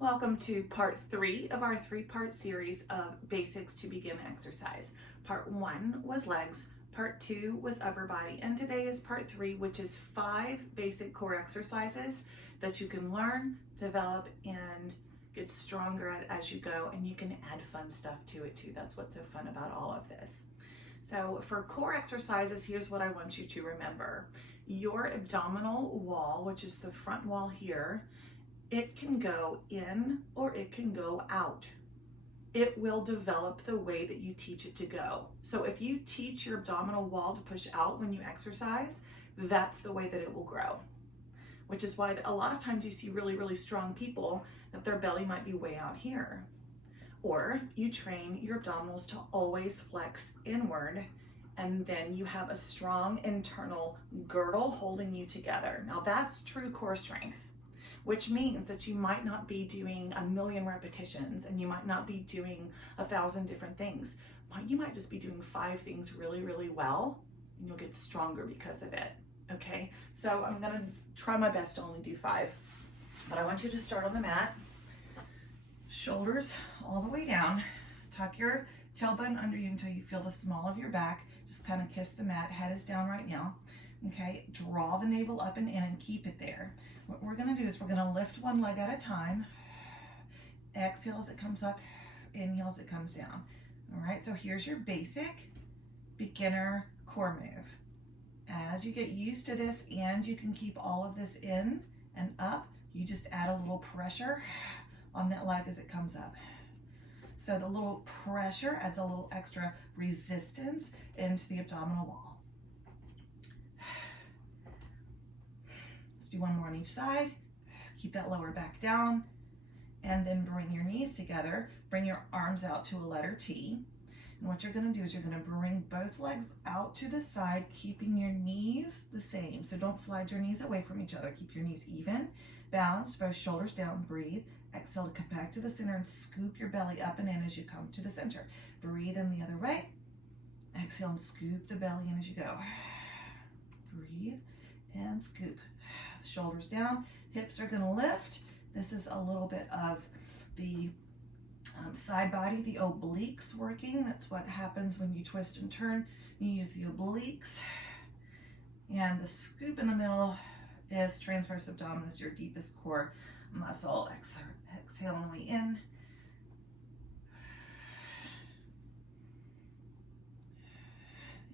Welcome to part 3 of our 3-part series of Basics to Begin Exercise. Part 1 was legs, part 2 was upper body, and today is part 3, which is 5 basic core exercises that you can learn, develop, and get stronger at as you go, and you can add fun stuff to it too. That's what's so fun about all of this. So for core exercises, here's what I want you to remember. Your abdominal wall, which is the front wall here, it can go in or it can go out. It will develop the way that you teach it to go. So if you teach your abdominal wall to push out when you exercise, that's the way that it will grow. Which is why a lot of times you see really, really strong people that their belly might be way out here. Or you train your abdominals to always flex inward, and then you have a strong internal girdle holding you together. Now that's true core strength, which means that you might not be doing 1,000,000 repetitions and you might not be doing 1,000 different things. You might just be doing 5 things really, really well, and you'll get stronger because of it. Okay, so I'm gonna try my best to only do 5, but I want you to start on the mat, shoulders all the way down, tuck your tailbone under you until you feel the small of your back, just kind of kiss the mat, head is down right now. Okay, draw the navel up and in and keep it there. What we're gonna do is we're gonna lift one leg at a time, exhale as it comes up, inhale as it comes down. All right, so here's your basic beginner core move. As you get used to this and you can keep all of this in and up, you just add a little pressure on that leg as it comes up. So the little pressure adds a little extra resistance into the abdominal wall. Let's do one more on each side. Keep that lower back down, and then bring your knees together. Bring your arms out to a letter T. And what you're gonna do is you're gonna bring both legs out to the side, keeping your knees the same. So don't slide your knees away from each other. Keep your knees even, balanced, both shoulders down, breathe. Exhale to come back to the center and scoop your belly up and in as you come to the center. Breathe in the other way. Exhale and scoop the belly in as you go. Breathe and scoop. Shoulders down, hips are gonna lift. This is a little bit of the side body, the obliques working. That's what happens when you twist and turn. You use the obliques. And the scoop in the middle is transverse abdominis, your deepest core muscle. Exhale on the way in.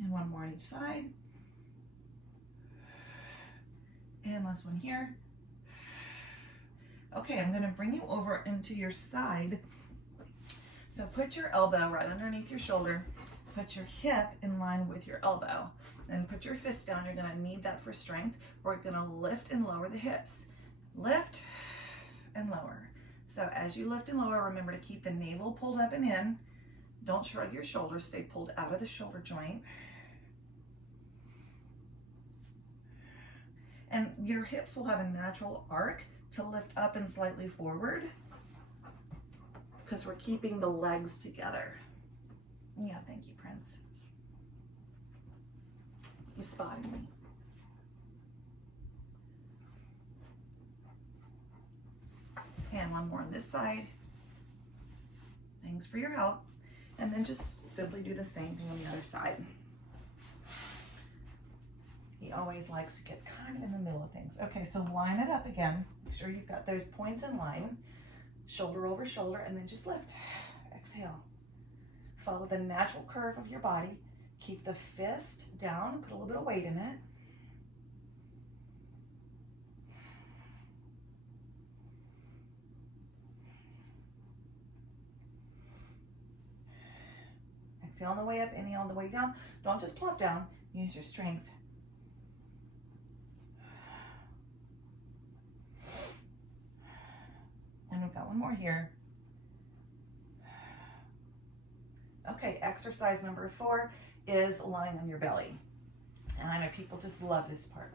And one more on each side. And last one here. Okay, I'm gonna bring you over into your side. So put your elbow right underneath your shoulder. Put your hip in line with your elbow. Then put your fist down. You're gonna need that for strength. We're gonna lift and lower the hips. Lift and lower. So as you lift and lower, remember to keep the navel pulled up and in. Don't shrug your shoulders, stay pulled out of the shoulder joint. And your hips will have a natural arc to lift up and slightly forward because we're keeping the legs together. Yeah, thank you, Prince. You spotted me. And one more on this side. Thanks for your help. And then just simply do the same thing on the other side. He always likes to get kind of in the middle of things. Okay, so line it up again. Make sure you've got those points in line. Shoulder over shoulder, and then just lift. Exhale. Follow the natural curve of your body. Keep the fist down, put a little bit of weight in it. Exhale on the way up, inhale on the way down. Don't just plop down, use your strength. And we've got one more here. Okay, exercise number 4 is lying on your belly. And I know people just love this part.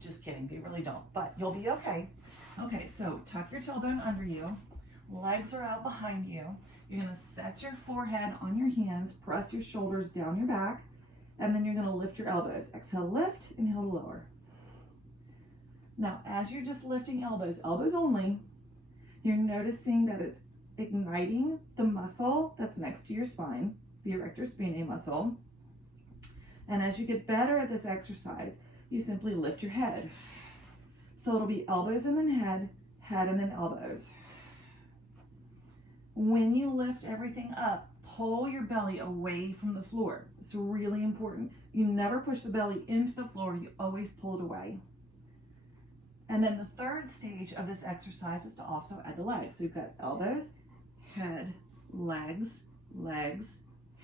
Just kidding, they really don't, but you'll be okay. Okay, so tuck your tailbone under you. Legs are out behind you. You're gonna set your forehead on your hands, press your shoulders down your back, and then you're gonna lift your elbows. Exhale, lift, inhale to lower. Now, as you're just lifting elbows only, you're noticing that it's igniting the muscle that's next to your spine, the erector spinae muscle. And as you get better at this exercise, you simply lift your head. So it'll be elbows and then head, head and then elbows. When you lift everything up, pull your belly away from the floor. It's really important. You never push the belly into the floor, you always pull it away. And then the third stage of this exercise is to also add the legs. So you've got elbows, head, legs, legs,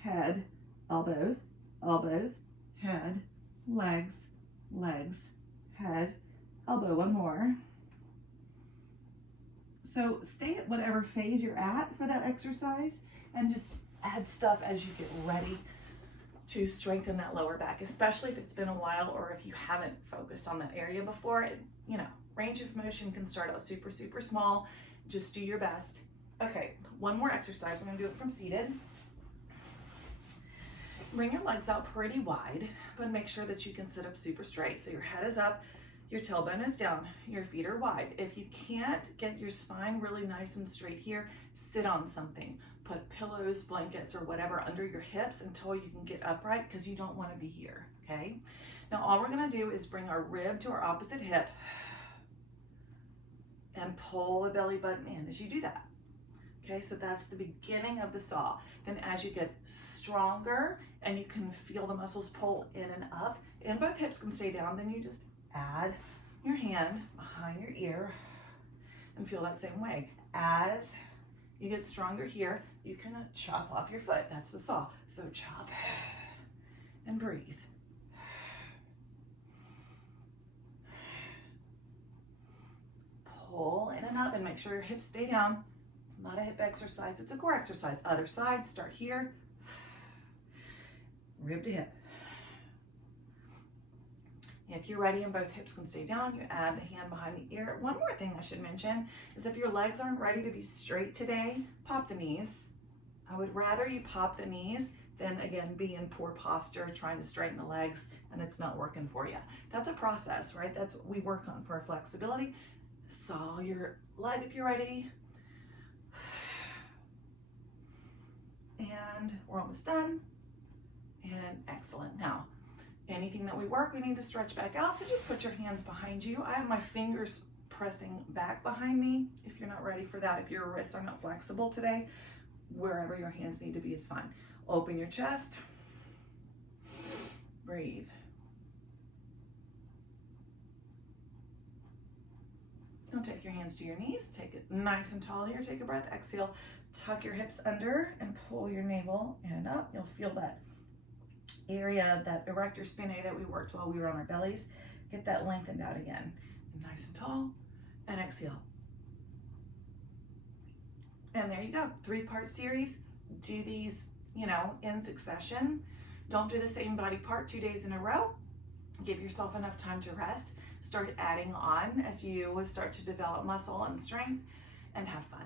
head, elbows, elbows, head, legs, legs, head, elbow. One more. So stay at whatever phase you're at for that exercise and just add stuff as you get ready to strengthen that lower back, especially if it's been a while or if you haven't focused on that area before. Range of motion can start out super, super small. Just do your best. Okay, one more exercise. We're gonna do it from seated. Bring your legs out pretty wide, but make sure that you can sit up super straight. So your head is up, your tailbone is down, your feet are wide. If you can't get your spine really nice and straight here, sit on something. Put pillows, blankets, or whatever under your hips until you can get upright, because you don't want to be here, okay? Now all we're gonna do is bring our rib to our opposite hip and pull the belly button in as you do that. Okay, so that's the beginning of the saw. Then as you get stronger and you can feel the muscles pull in and up, and both hips can stay down, then you just add your hand behind your ear and feel that same way. As you get stronger here, you can chop off your foot. That's the saw. So chop and breathe. Pull in and up and make sure your hips stay down. It's not a hip exercise, it's a core exercise. Other side, start here. Rib to hip. If you're ready and both hips can stay down, you add the hand behind the ear. One more thing I should mention is if your legs aren't ready to be straight today, pop the knees. I would rather you pop the knees than, again, be in poor posture, trying to straighten the legs and it's not working for you. That's a process, right? That's what we work on for our flexibility. Saw your leg if you're ready. And we're almost done. And excellent. Now, anything that we work, we need to stretch back out. So just put your hands behind you. I have my fingers pressing back behind me. If you're not ready for that, if your wrists are not flexible today, wherever your hands need to be is fine. Open your chest. Breathe. Now take your hands to your knees. Take it nice and tall here. Take a breath. Exhale. Tuck your hips under and pull your navel in and up. You'll feel that area, that erector spinae that we worked while we were on our bellies. Get that lengthened out again. Nice and tall. And exhale. And there you go. 3-part series. Do these, in succession. Don't do the same body part 2 days in a row. Give yourself enough time to rest. Start adding on as you start to develop muscle and strength, and have fun.